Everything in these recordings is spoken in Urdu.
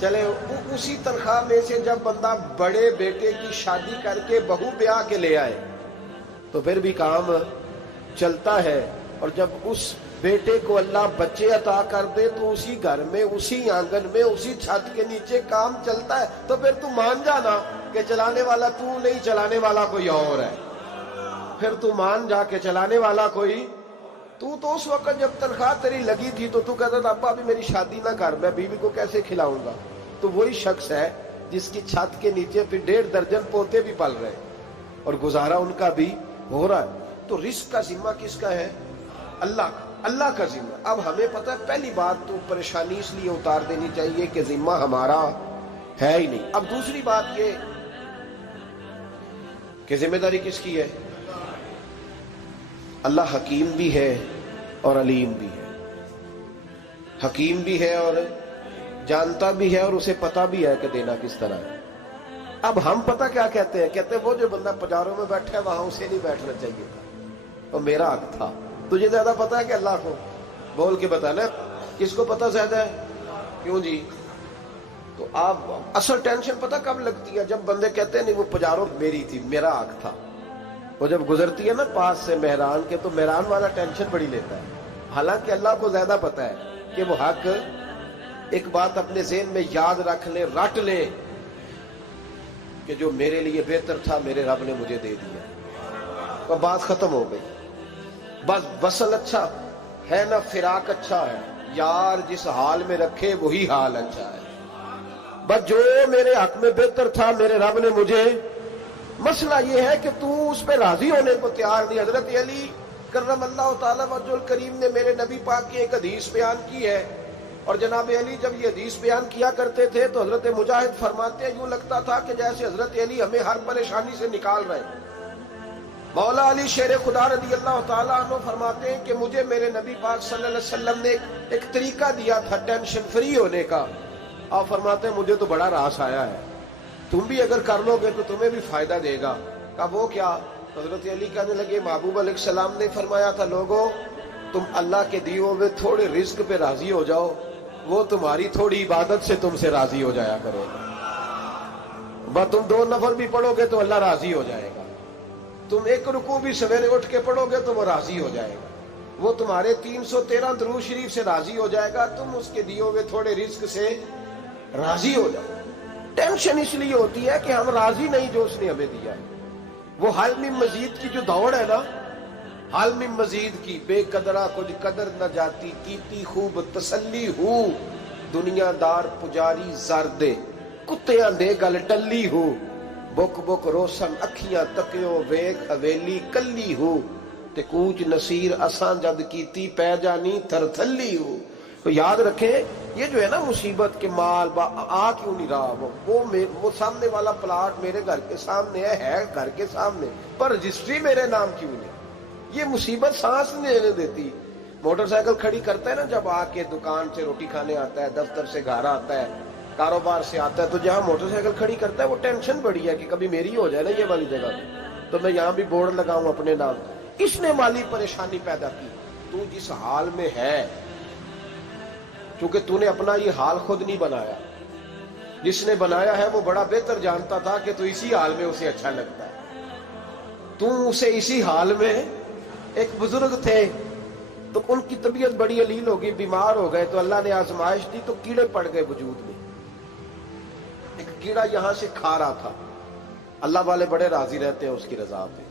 چلے اسی تنخواہ میں سے جب بندہ بڑے بیٹے کی شادی کر کے بہو بیاہ کے لے آئے تو پھر بھی کام چلتا ہے، اور جب اس بیٹے کو اللہ بچے عطا کر دے تو اسی گھر میں، اسی آنگن میں، اسی چھت کے نیچے کام چلتا ہے، تو پھر تو مان جانا کہ چلانے والا تو نہیں، چلانے والا کوئی اور ہے۔ پھر تو مان جا کے چلانے والا کوئی تو اس وقت جب تنخواہ تیری لگی تھی تو کہتا تھا ابا ابھی میری شادی نہ کر، میں بیوی کو کیسے کھلاؤں گا؟ تو وہی شخص ہے جس کی چھت کے نیچے پھر 1.5 درجن پوتے بھی پل رہے اور گزارا ان کا بھی ہو رہا ہے۔ تو رزق کا ذمہ کس کا ہے؟ اللہ کا ذمہ۔ اب ہمیں پتہ ہے پہلی بات تو پریشانی اس لیے اتار دینی چاہیے کہ ذمہ ہمارا ہے ہی نہیں۔ اب دوسری بات یہ کہ ذمہ داری کس کی ہے؟ اللہ حکیم بھی ہے اور علیم بھی ہے، حکیم بھی ہے اور جانتا بھی ہے، اور اسے پتا بھی ہے کہ دینا کس طرح ہے۔ اب ہم پتہ کیا کہتے ہیں؟ کہتے ہیں وہ جو بندہ پجاروں میں بیٹھا ہے وہاں اسے نہیں بیٹھنا چاہیے تھا، اور میرا حق تھا۔ تجھے زیادہ پتا ہے کہ اللہ کو؟ بول کے بتانا کس کو پتا زیادہ ہے؟ کیوں جی؟ تو آپ اصل ٹینشن پتہ کب لگتی ہے؟ جب بندے کہتے ہیں نہیں وہ پجاروں میری تھی، میرا حق تھا۔ وہ جب گزرتی ہے نا پاس سے مہران کے تو مہران والا ٹینشن بڑی لیتا ہے، حالانکہ اللہ کو زیادہ پتا ہے کہ وہ حق۔ ایک بات اپنے ذہن میں یاد رکھ لیں، رٹ لیں کہ جو میرے لیے بہتر تھا میرے رب نے مجھے دے دیا، اور بات ختم ہو گئی۔ بس وصل اچھا ہے نہ فراق اچھا ہے، یار جس حال میں رکھے وہی حال اچھا ہے۔ بس جو میرے حق میں بہتر تھا میرے رب نے مجھے، مسئلہ یہ ہے کہ تو اس پہ راضی ہونے کو تیار نہیں۔ حضرت علی کرم اللہ تعالی وجہ الکریم نے میرے نبی پاک کی ایک حدیث بیان کی ہے، اور جناب علی جب یہ حدیث بیان کیا کرتے تھے تو حضرت مجاہد فرماتے ہیں یوں لگتا تھا کہ جیسے حضرت علی ہمیں ہر پریشانی سے نکال رہے ہیں۔ مولا علی شیر خدا رضی اللہ تعالیٰ عنہ فرماتے ہیں کہ مجھے میرے نبی پاک صلی اللہ علیہ وسلم نے ایک طریقہ دیا تھا ٹینشن فری ہونے کا۔ آپ فرماتے ہیں مجھے تو بڑا راس آیا ہے، تم بھی اگر کر لو گے تو تمہیں بھی فائدہ دے گا۔ کہا وہ کیا؟ حضرت علی کہنے لگے محبوب علیہ السلام نے فرمایا تھا لوگوں تم اللہ کے دیے ہوئے تھوڑے رزق پہ راضی ہو جاؤ، وہ تمہاری تھوڑی عبادت سے تم سے راضی ہو جایا کرو گا۔ بس تم 2 نفل بھی پڑھو گے تو اللہ راضی ہو جائے گا، تم 1 رکوع بھی سویرے اٹھ کے پڑھو گے تو وہ راضی ہو جائے گا، وہ تمہارے 313 درود شریف سے راضی ہو جائے گا، تم اس کے دیے ہوئے تھوڑے رزق سے راضی ہو جاؤ۔ ٹینشن اس لیے ہوتی ہے کہ ہم راضی نہیں جو اس نے ہمیں دیا ہے۔ وہ حل میں مزید کی جو دوڑ ہے نا، حل میں مزید کی، بے قدرہ کچھ قدر نہ جاتی، کیتی خوب تسلی ہو، دنیا دار پجاری زردے، کتیاں دے گل ٹلی ہو، بک بک روشن اکھیاں تکیو ویک حویلی کلی ہو، تے کوچ نصیر اساں جد کیتی پہ جانی تھر تھلی ہو۔ تو یاد رکھیں یہ جو ہے نا مصیبت کے مال آ کیوں نہیں رہا، وہ سامنے والا پلاٹ میرے گھر کے سامنے ہے گھر کے سامنے، پر رجسٹری میرے نام کیوں نہیں؟ یہ مصیبت سانس نہیں لینے دیتی۔ موٹر سائیکل کھڑی کرتا ہے نا جب آ کے دکان سے روٹی کھانے آتا ہے، دفتر سے گھر آتا ہے، کاروبار سے آتا ہے، تو جہاں موٹر سائیکل کھڑی کرتا ہے وہ ٹینشن بڑی ہے کہ کبھی میری ہو جائے نا یہ والی جگہ تو میں یہاں بھی بورڈ لگاؤں اپنے نام۔ اس نے مالی پریشانی پیدا کی۔ تو جس حال میں ہے، چونکہ تو نے اپنا یہ حال خود نہیں بنایا، جس نے بنایا ہے وہ بڑا بہتر جانتا تھا کہ تو اسی حال میں اسے اچھا لگتا ہے۔ تو اسے اسی حال میں، ایک بزرگ تھے تو ان کی طبیعت بڑی علیل ہو گئی، بیمار ہو گئے، تو اللہ نے آزمائش دی تو کیڑے پڑ گئے وجود میں۔ ایک کیڑا یہاں سے کھا رہا تھا، اللہ والے بڑے راضی رہتے ہیں اس کی رضا پہ،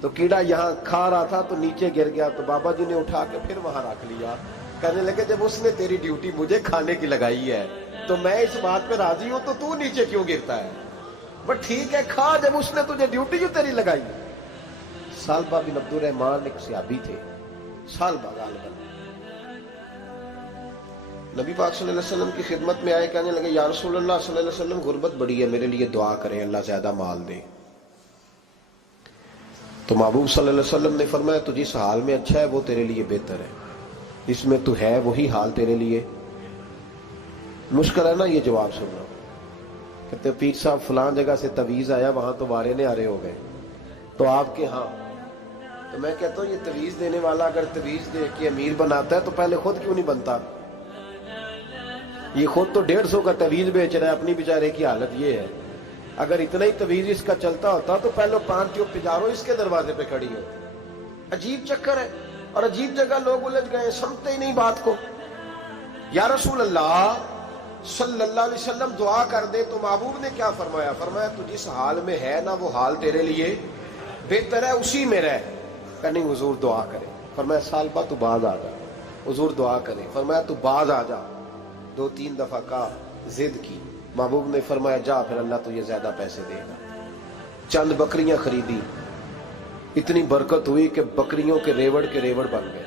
تو کیڑا یہاں کھا رہا تھا تو نیچے گر گیا، تو بابا جی نے اٹھا کے پھر وہاں رکھ لیا، کہنے لگے جب اس نے تیری ڈیوٹی مجھے کھانے کی لگائی ہے تو میں اس بات پہ راضی ہوں، تو نیچے کیوں گرتا ہے؟ بس ٹھیک ہے کھا، جب اس نے تجھے ڈیوٹی جو تیری لگائی۔ سالبہ بن عبد الرحمن ایک صحابی تھے، سالبہ غالباً، نبی پاک صلی اللہ علیہ وسلم کی خدمت میں آئے، کہنے لگے یا رسول اللہ صلی اللہ علیہ وسلم غربت بڑی ہے، میرے لیے دعا کریں اللہ زیادہ مال دے۔ تو محبوب صلی اللہ علیہ وسلم نے فرمایا تو جس حال میں اچھا ہے وہ تیرے لیے بہتر ہے، اس میں تو ہے وہی حال تیرے لیے۔ مشکل ہے نا یہ جواب سننا؟ کہتے پیر صاحب فلاں جگہ سے تویز آیا، وہاں تو وارے نے آرے ہو گئے، تو آپ کے ہاں؟ تو میں کہتا ہوں یہ تویز دینے والا اگر تویز دے کے امیر بناتا ہے تو پہلے خود کیوں نہیں بنتا؟ یہ خود تو 150 کا تویز بیچ رہا ہے، اپنی بیچارے کی حالت یہ ہے۔ اگر اتنا ہی تویز اس کا چلتا ہوتا تو پہلے 5 جو پجارو اس کے دروازے پہ کھڑی ہوتی۔ عجیب چکر ہے اور عجیب جگہ لوگ الجھ گئے، سمجھتے ہی نہیں بات کو۔ یا رسول اللہ صلی اللہ علیہ وسلم دعا کر دے تو محبوب نے کیا فرمایا؟ فرمایا تو جس حال میں ہے نا وہ حال تیرے لیے بہتر ہے، اسی میں رہ۔ کہ نہیں حضور دعا کرے۔ فرمایا سال بعد تو باز آ جا۔ حضور دعا کرے۔ فرمایا تو باز آ جا۔ 2-3 دفعہ کا ضد کی، محبوب نے فرمایا جا پھر اللہ تجھے زیادہ پیسے دے گا۔ چند بکریاں خریدی، اتنی برکت ہوئی کہ بکریوں کے ریوڑ بن گئے۔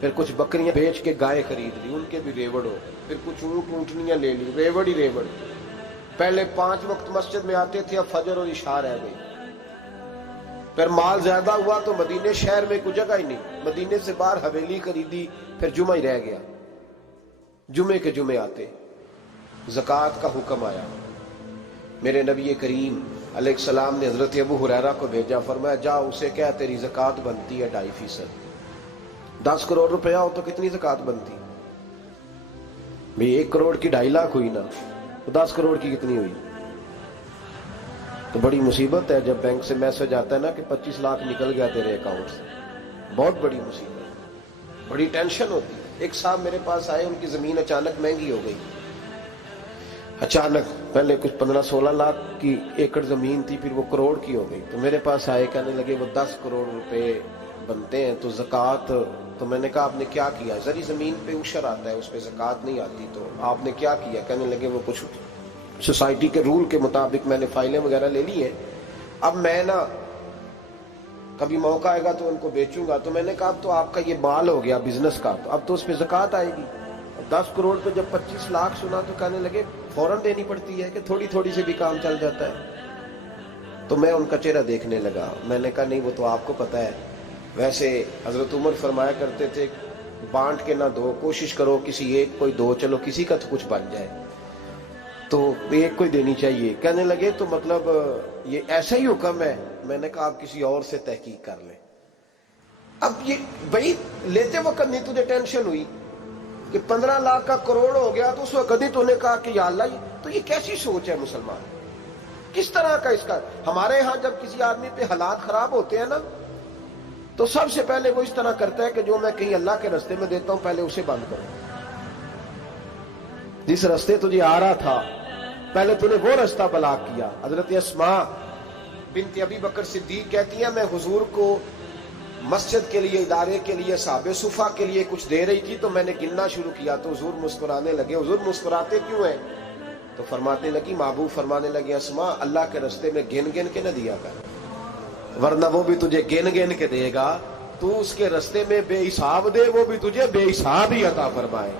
پھر کچھ بکریاں بیچ کے گائے خرید لی، ان کے بھی ریوڑ ہو۔ پھر کچھ اونٹ اونٹنیاں لے لی، ریوڑ ہی ریوڑ۔ پہلے 5 وقت مسجد میں آتے تھے، اب فجر اور عشاء رہ گئی۔ پھر مال زیادہ ہوا تو مدینے شہر میں کوئی جگہ ہی نہیں، مدینے سے باہر حویلی خریدی، پھر جمعہ ہی رہ گیا۔ جمعے کے جمعے آتے، زکوٰۃ کا حکم آیا۔ میرے نبی کریم علیہ السلام نے حضرت ابو ہریرہ کو بھیجا، فرمایا جا اسے کہہ تیری زکوٰۃ بنتی ہے 2.5%۔ 10 کروڑ روپیہ ہو تو کتنی زکوٰۃ بنتی؟ بھئی 1 کروڑ کی 2.5 لاکھ ہوئی نا، تو 10 کروڑ کی کتنی ہوئی؟ تو بڑی مصیبت ہے جب بینک سے میسج آتا ہے نا کہ 25 لاکھ نکل گیا تیرے اکاؤنٹ سے، بہت بڑی مصیبت، بڑی ٹینشن ہوتی ہے۔ ایک صاحب میرے پاس آئے، ان کی زمین اچانک مہنگی ہو گئی، اچانک پہلے کچھ 15-16 لاکھ کی ایکڑ زمین تھی، پھر وہ کروڑ کی ہو گئی۔ تو میرے پاس آئے، کہنے لگے وہ 10 کروڑ روپے بنتے ہیں تو زکوٰۃ، تو میں نے کہا آپ نے کیا کیا؟ زری زمین پہ عشر آتا ہے، اس پہ زکوٰۃ نہیں آتی، تو آپ نے کیا کیا؟ کہنے لگے وہ کچھ سوسائٹی کے رول کے مطابق میں نے فائلیں وغیرہ لے لی ہیں، اب میں نا کبھی موقع آئے گا تو ان کو بیچوں گا۔ تو میں نے کہا اب تو آپ کا یہ مال ہو گیا بزنس کا، تو اب تو اس پہ زکوٰۃ آئے گی۔ 10 کروڑ پہ جب 25 لاکھ سنا تو کہنے لگے فوراً دینی پڑتی ہے کہ تھوڑی تھوڑی سے بھی کام چل جاتا ہے؟ تو میں ان کا چہرہ دیکھنے لگا، میں نے کہا نہیں وہ تو آپ کو پتہ ہے، ویسے حضرت عمر فرمایا کرتے تھے بانٹ کے نہ دو، کوشش کرو کسی ایک کوئی دو، چلو کسی کا تو کچھ بن جائے، تو ایک کوئی دینی چاہیے۔ کہنے لگے تو مطلب یہ ایسا ہی حکم ہے؟ میں نے کہا آپ کسی اور سے تحقیق کر لیں۔ اب یہ بھائی لیتے وقت نہیں تجھے ٹینشن ہوئی کہ 15 لاکھ کا کروڑ ہو گیا، تو اس وقت کبھی تو نے کہا کہ یا اللہ، تو یہ کیسی سوچ ہے مسلمان؟ کس طرح کا اس کا؟ ہمارے ہاں جب کسی آدمی پہ حالات خراب ہوتے ہیں نا تو سب سے پہلے وہ اس طرح کرتا ہے کہ جو میں کہیں اللہ کے راستے میں دیتا ہوں پہلے اسے بند کرو۔ جس راستے تجھے آ رہا تھا پہلے تو نے وہ راستہ بلاک کیا۔ حضرت اسماء بنت ابی بکر صدیق کہتی ہیں میں حضور کو مسجد کے لیے، ادارے کے لیے، صحابہ صفہ کے لیے کچھ دے رہی تھی، تو میں نے گننا شروع کیا تو حضور مسکرانے لگے۔ حضور مسکراتے کیوں ہیں؟ تو فرمانے لگی، محبوب فرمانے لگے اسماء اللہ کے راستے میں گن گن کے نہ دیا کر، ورنہ وہ بھی تجھے گن گن کے دے گا، تو اس کے راستے میں بے حساب دے، وہ بھی تجھے بے حساب ہی عطا فرمائے۔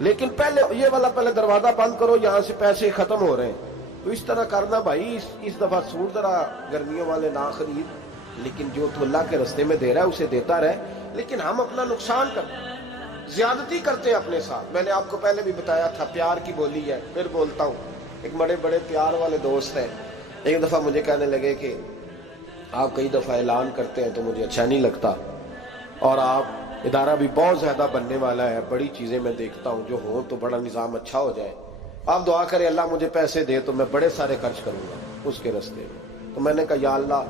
لیکن پہلے یہ والا پہلے دروازہ بند کرو، یہاں سے پیسے ختم ہو رہے ہیں، تو اس طرح کرنا بھائی۔ اس دفعہ سوٹ ذرا گرمیوں والے نہ خرید، لیکن جو تو اللہ کے راستے میں دے رہا ہے اسے دیتا رہے، لیکن ہم اپنا نقصان کرتے ہیں، زیادتی کرتے ہیں اپنے ساتھ۔ میں نے آپ کو پہلے بھی بتایا تھا پیار کی بولی ہے، پھر بولتا ہوں۔ ایک بڑے بڑے پیار والے دوست ہیں، ایک دفعہ مجھے کہنے لگے کہ آپ کئی دفعہ اعلان کرتے ہیں تو مجھے اچھا نہیں لگتا، اور آپ ادارہ بھی بہت زیادہ بننے والا ہے، بڑی چیزیں میں دیکھتا ہوں جو ہوں تو بڑا نظام اچھا ہو جائے، آپ دعا کریں اللہ مجھے پیسے دے تو میں بڑے سارے خرچ کروں گا اس کے راستے میں۔ تو میں نے کہا یا اللہ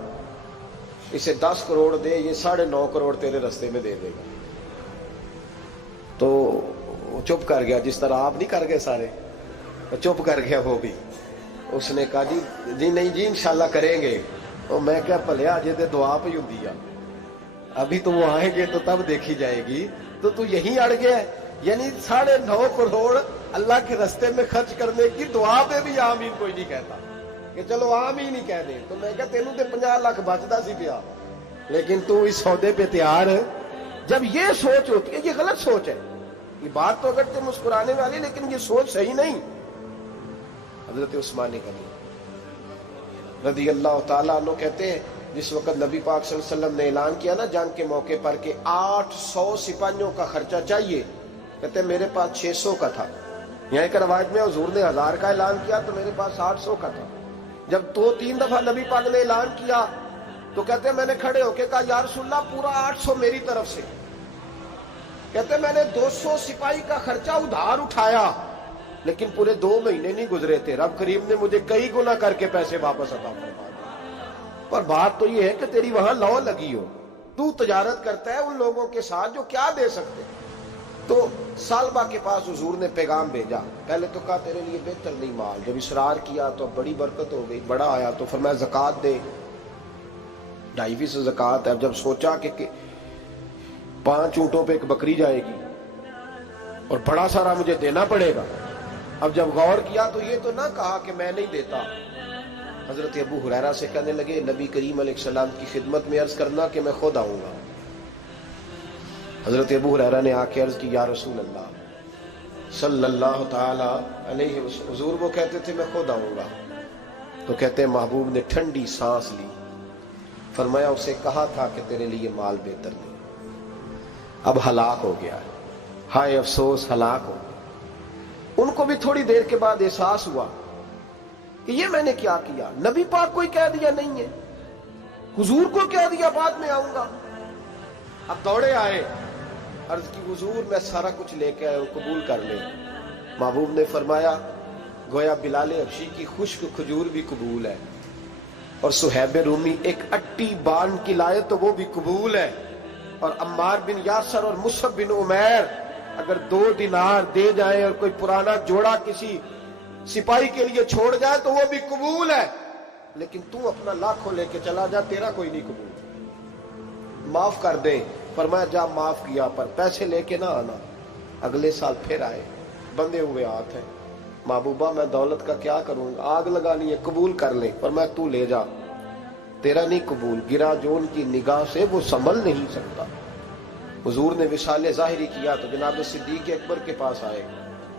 اسے 10 کروڑ دے، یہ 9.5 کروڑ تیرے راستے میں دے دے گا۔ تو چپ کر گیا، جس طرح آپ نہیں کر گئے سارے، چپ کر گیا وہ بھی۔ اس نے کہا جی نہیں جی انشاءاللہ کریں گے۔ تو میں کیا پلیا جی تے دعا پہ ہوں دیا، ابھی تو وہ آئیں گے تو تب دیکھی جائے گی، تو یہیں اڑ گیا ہے۔ یعنی 9.5 کروڑ اللہ کے راستے میں خرچ کرنے کی دعا پہ بھی آمین کوئی نہیں کہتا کہ چلو آمین ہی کہہ دیں۔ تو میں کہا تینوں تے 50 لاکھ بچتا سی پیا، لیکن تو اس سودے پہ تیار ہے۔ جب یہ سوچ ہوتی ہے، یہ غلط سوچ ہے، یہ بات تو اگر تے مسکرانے والی، لیکن یہ سوچ صحیح نہیں۔ حضرت عثمان غنی رضی اللہ تعالیٰ عنہ کہتے ہیں جس وقت نبی پاک صلی اللہ علیہ وسلم نے اعلان کیا نا جنگ کے موقع پر کہ 800 سپاہیوں کا خرچہ چاہیے، کہتے ہیں میرے پاس 600 کا تھا۔ یہاں ایک روایت میں حضور نے 1000 کا اعلان کیا تو میرے پاس 800 کا تھا۔ جب 2-3 دفعہ نبی پاک نے اعلان کیا تو کہتے ہیں میں نے کھڑے ہو کے کہا یا رسول اللہ پورا 800 میری طرف سے۔ کہتے میں نے 200 سپاہی کا خرچہ ادھار اٹھایا لیکن پورے 2 مہینے نہیں گزرے تھے، رب کریم نے مجھے کئی گنا کر کے پیسے واپس عطا فرما دیے۔ پر بات تو یہ ہے کہ تیری وہاں لو لگی ہو، تو تجارت کرتا ہے ان لوگوں کے ساتھ جو کیا دے سکتے۔ تو سالبہ کے پاس حضور نے پیغام بھیجا، پہلے تو کہا تیرے لیے بہتر نہیں مال، جب اصرار کیا تو بڑی برکت ہو گئی، بڑا آیا تو فرمایا زکوٰۃ دے، 2.5% زکوٰۃ ہے۔ اب جب سوچا کہ 5 اونٹوں پہ ایک بکری جائے گی اور بڑا سارا مجھے دینا پڑے گا، اب جب غور کیا تو یہ تو نہ کہا کہ میں نہیں دیتا۔ حضرت ابو ہریرہ سے کہنے لگے نبی کریم علیہ السلام کی خدمت میں عرض کرنا کہ میں خود آؤں گا۔ حضرت ابو ہریرہ نے آ کے عرض کی یا رسول اللہ صلی اللہ تعالی علیہ وسلم، حضور وہ کہتے تھے میں خود آؤں گا، تو کہتے ہیں محبوب نے ٹھنڈی سانس لی، فرمایا اسے کہا تھا کہ تیرے لیے مال بہتر نہیں، اب ہلاک ہو گیا ہے، ہائے افسوس ہلاک ہو گیا۔ ان کو بھی تھوڑی دیر کے بعد احساس ہوا کہ یہ میں نے کیا کیا، نبی پاک کو ہی کہہ دیا نہیں ہے، حضور کو کہہ دیا بعد میں آؤں گا۔ اب دوڑے آئے، عرض کی حضور میں سارا کچھ لے کے آئے ہوں، قبول کر لیں۔ محبوب نے فرمایا گویا بلال حبشی کی خشک کھجور بھی قبول ہے، اور صہیب رومی ایک اٹی بان کی لائے تو وہ بھی قبول ہے، اور عمار بن یاسر اور مصعب بن عمیر اگر 2 دینار دے جائیں اور کوئی پرانا جوڑا کسی سپاہی کے لیے چھوڑ جائے تو وہ بھی قبول ہے، لیکن تو اپنا لاکھوں لے کے چلا جا، تیرا کوئی نہیں قبول، معاف کر دے۔ فرمایا جا معاف کیا، پر پیسے لے کے نہ آنا۔ اگلے سال پھر آئے، بندے ہوئے ہاتھ ہیں، محبوبہ میں دولت کا کیا کروں گا، آگ لگانی ہے، قبول کر لے۔ فرمایا تو لے جا، تیرا نہیں قبول، گرا جو ان کی نگاہ سے وہ سنبھل نہیں سکتا۔ حضور نے وصال ظاہری کیا تو جناب صدیق اکبر کے پاس آئے،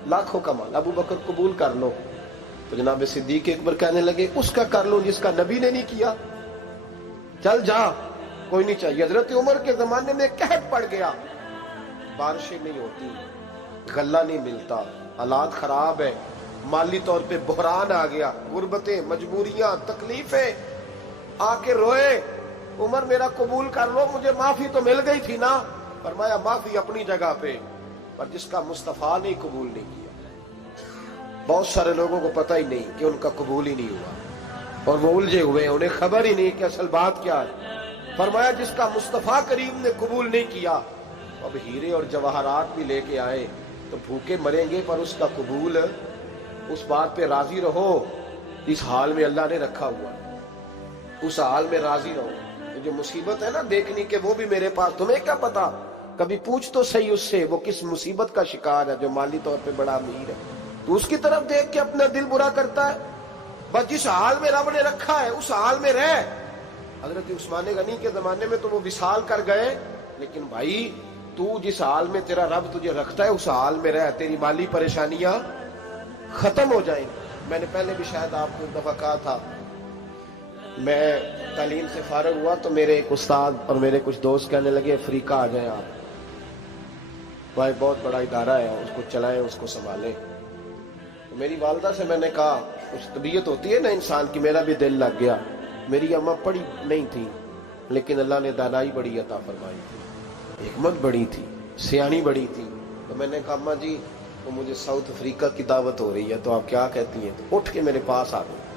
لاکھوں کا مال، ابو بکر قبول کر لو، تو جناب صدیق اکبر کہنے لگے اس کا کر لو جس کا نبی نے نہیں کیا، چل جا، کوئی نہیں چاہیے۔ حضرت عمر کے زمانے میں قحط پڑ گیا، بارشیں نہیں ہوتی، غلہ نہیں ملتا، حالات خراب ہے، مالی طور پہ بحران آ گیا، غربتیں، مجبوریاں، تکلیفیں، آ کے روئے، عمر میرا قبول کر لو، مجھے معافی تو مل گئی تھی نا۔ فرمایا معافی اپنی جگہ پہ، پر جس کا مصطفیٰ نے قبول نہیں کیا۔ بہت سارے لوگوں کو پتہ ہی نہیں کہ ان کا قبول ہی نہیں ہوا، اور وہ الجھے ہوئے، انہیں خبر ہی نہیں کہ اصل بات کیا ہے۔ فرمایا جس کا مصطفیٰ کریم نے قبول نہیں کیا، اب ہیرے اور جواہرات بھی لے کے آئے تو بھوکے مریں گے، پر اس کا قبول، اس بات پہ راضی رہو، اس حال میں اللہ نے رکھا ہوا، اس حال میں راضی رہو۔ جو مصیبت ہے نا دیکھنی کہ وہ بھی میرے پاس، تمہیں کیا پتا، کبھی پوچھ تو صحیح اس سے وہ کس مصیبت کا شکار ہے، جو مالی طور پہ بڑا امیر ہے، تو اس کی طرف دیکھ کے اپنا دل برا کرتا ہے۔ بس جس حال میں رب نے رکھا ہے اس حال میں رہ۔ حضرت عثمان غنی کے زمانے میں تو وہ وصال کر گئے، لیکن بھائی تو جس حال میں تیرا رب تجھے رکھتا ہے اس حال میں رہ، تیری مالی پریشانیاں ختم ہو جائیں۔ میں نے پہلے بھی شاید آپ کو ایک دفعہ کہا تھا، میں تعلیم سے فارغ ہوا تو میرے ایک استاد اور میرے کچھ دوست کہنے لگے افریقہ آ جائیں آپ، بھائی بہت بڑا ادارہ ہے، اس کو چلائیں، اس کو سنبھالیں۔ تو میری والدہ سے میں نے کہا، کچھ طبیعت ہوتی ہے نا انسان کی، میرا بھی دل لگ گیا۔ میری اماں پڑھی نہیں تھی لیکن اللہ نے دانائی بڑی عطا فرمائی تھی، حکمت بڑی تھی، سیانی بڑی تھی۔ تو میں نے کہا اماں جی وہ مجھے ساؤتھ افریقہ کی دعوت ہو رہی ہے تو آپ کیا کہتی ہیں؟ تو اٹھ کے میرے پاس آ گئی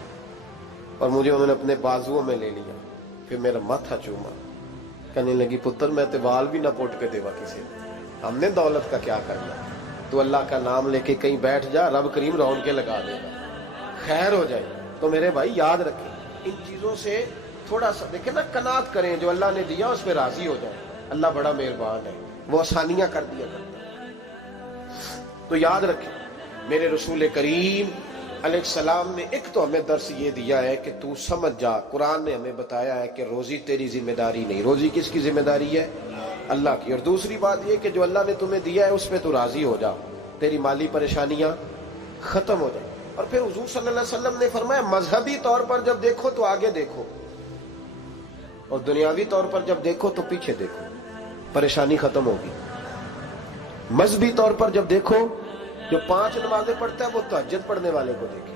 اور مجھے انہوں نے اپنے بازوؤں میں لے لیا، پھر میرا ماتھا چوما، کہنے لگی پتر میں تے وال بھی نہ پوٹ کے دیوا کسی، ہم نے دولت کا کیا کرنا، تو اللہ کا نام لے کے کہیں بیٹھ جا، رب کریم رون کے لگا دے گا، خیر ہو جائے۔ تو میرے بھائی یاد رکھیں ان چیزوں سے تھوڑا سا دیکھیں نا، قناعت کریں، جو اللہ نے دیا اس پہ راضی ہو جائیں، اللہ بڑا مہربان ہے، وہ آسانیاں کر دیا کرتا ہے۔ تو یاد رکھیں میرے رسول کریم علیہ السلام نے ایک تو ہمیں درس یہ دیا ہے کہ تو سمجھ جا، قرآن نے ہمیں بتایا ہے کہ روزی تیری ذمہ داری نہیں، روزی کس کی ذمہ داری ہے؟ اللہ کی۔ اور دوسری بات یہ کہ جو اللہ نے تمہیں دیا ہے اس پہ تو راضی ہو جا، تیری مالی پریشانیاں ختم ہو جائیں۔ اور پھر حضور صلی اللہ علیہ وسلم نے فرمایا مذہبی طور پر جب دیکھو تو آگے دیکھو، اور دنیاوی طور پر جب دیکھو تو پیچھے دیکھو، پریشانی ختم ہوگی۔ مذہبی طور پر جب دیکھو، جو 5 نمازیں پڑھتا ہے وہ تہجد پڑھنے والے کو دیکھے،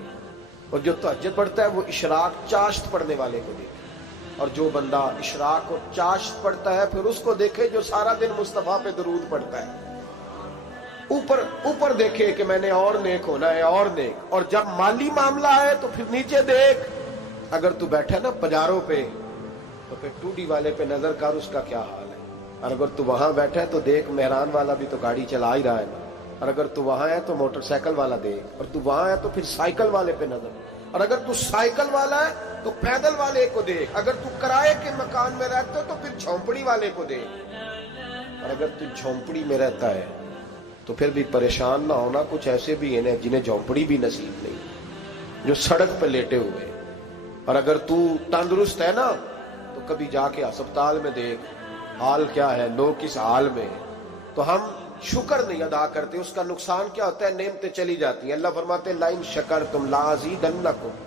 اور جو تہجد پڑھتا ہے وہ اشراق چاشت پڑھنے والے کو دیکھے۔ اور جو بندہ اشراق اور چاشت پڑھتا ہے پھر اس کو دیکھے جو سارا دن مصطفیٰ پہ درود پڑھتا ہے. اوپر دیکھے کہ میں نے اور نیک ہونا ہے اور نیک. اور جب مالی معاملہ ہے تو پھر نیچے دیکھ. اگر تو بیٹھا نا پجاروں پہ تو پھر ٹوڈی والے پہ نظر کر اس کا کیا حال ہے. اور اگر تو وہاں بیٹھا ہے تو دیکھ مہران والا بھی تو گاڑی چلا ہی رہا ہے نا. اور اگر تو وہاں ہے تو موٹر سائیکل والا دیکھ. اور تو وہاں ہے تو پھر سائیکل والے پہ نظر. اور اگر تو سائیکل والا ہے تو پیدل والے کو دیکھ. اگر تو کرائے کے مکان میں رہتا ہے تو پھر جھونپڑی والے کو دیکھ. اور اگر تو جھونپڑی میں رہتا ہے تو پھر بھی پریشان نہ ہونا. کچھ ایسے بھی ہیں جنہیں جھونپڑی بھی نصیب نہیں, جو سڑک پہ لیٹے ہوئے. اور اگر تو تندرست ہے نا تو کبھی جا کے ہسپتال میں دیکھ حال کیا ہے, لوگ کس حال میں. تو ہم شکر نہیں ادا کرتے. اس کا نقصان کیا ہوتا ہے, نعمتیں چلی جاتی ہیں. اللہ فرماتے ہیں لئن شکرتم لازیدنکم,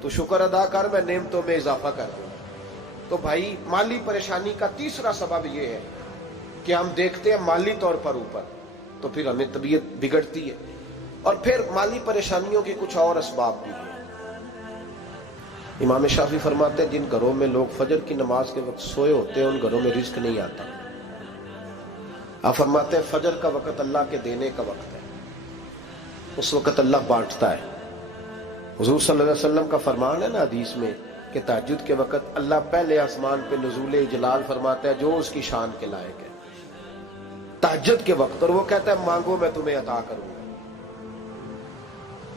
تو شکر ادا کر میں نعمتوں میں اضافہ کر دوں. تو بھائی مالی پریشانی کا تیسرا سبب یہ ہے کہ ہم دیکھتے ہیں مالی طور پر اوپر, تو پھر ہمیں طبیعت بگڑتی ہے. اور پھر مالی پریشانیوں کے کچھ اور اسباب بھی ہیں. امام شافعی فرماتے ہیں جن گھروں میں لوگ فجر کی نماز کے وقت سوئے ہوتے ہیں ان گھروں میں رزق نہیں آتا. آپ فرماتے ہیں فجر کا وقت اللہ کے دینے کا وقت ہے, اس وقت اللہ بانٹتا ہے. حضور صلی اللہ علیہ وسلم کا فرمان ہے نا حدیث میں کہ تہجد کے وقت اللہ پہلے آسمان پہ نزول جلال فرماتا ہے جو اس کی شان کے لائق ہے تہجد کے وقت, اور وہ کہتا ہے مانگو میں تمہیں عطا کروں گا.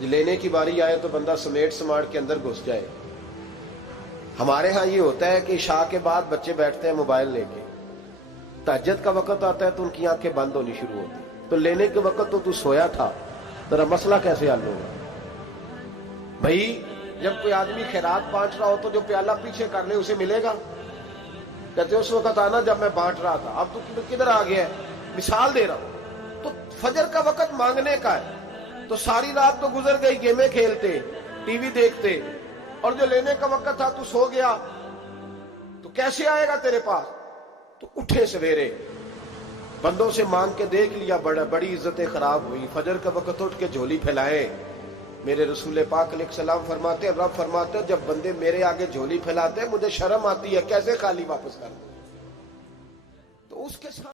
لینے کی باری آئے تو بندہ سمیٹ سماٹ کے اندر گھس جائے. ہمارے ہاں یہ ہوتا ہے کہ عشاء کے بعد بچے بیٹھتے ہیں موبائل لے کے, تہجد کا وقت آتا ہے تو ان کی آنکھیں بند ہونی شروع ہوتی. تو لینے کے وقت تو سویا تھا, ذرا مسئلہ کیسے حل ہوگا بھائی؟ جب کوئی آدمی خیرات بانٹ رہا ہو تو جو پیالہ پیچھے کر لے اسے ملے گا. کہتے اس وقت آنا جب میں بانٹ رہا تھا, اب تو کدھر آ گیا ہے. مثال دے رہا ہوں. تو فجر کا وقت مانگنے کا ہے, تو ساری رات تو گزر گئی گیمیں کھیلتے, ٹی وی دیکھتے, اور جو لینے کا وقت تھا تو سو گیا, تو کیسے آئے گا تیرے پاس؟ تو اٹھے سویرے بندوں سے مانگ کے دیکھ لیا, بڑی عزتیں خراب ہوئی. فجر کا وقت اٹھ کے جھولی پھیلائے. میرے رسول پاک علیہ السلام فرماتے ہیں, رب فرماتے ہیں جب بندے میرے آگے جھولی پھیلاتے ہیں مجھے شرم آتی ہے, کیسے خالی واپس کر دوں. تو اس کے ساتھ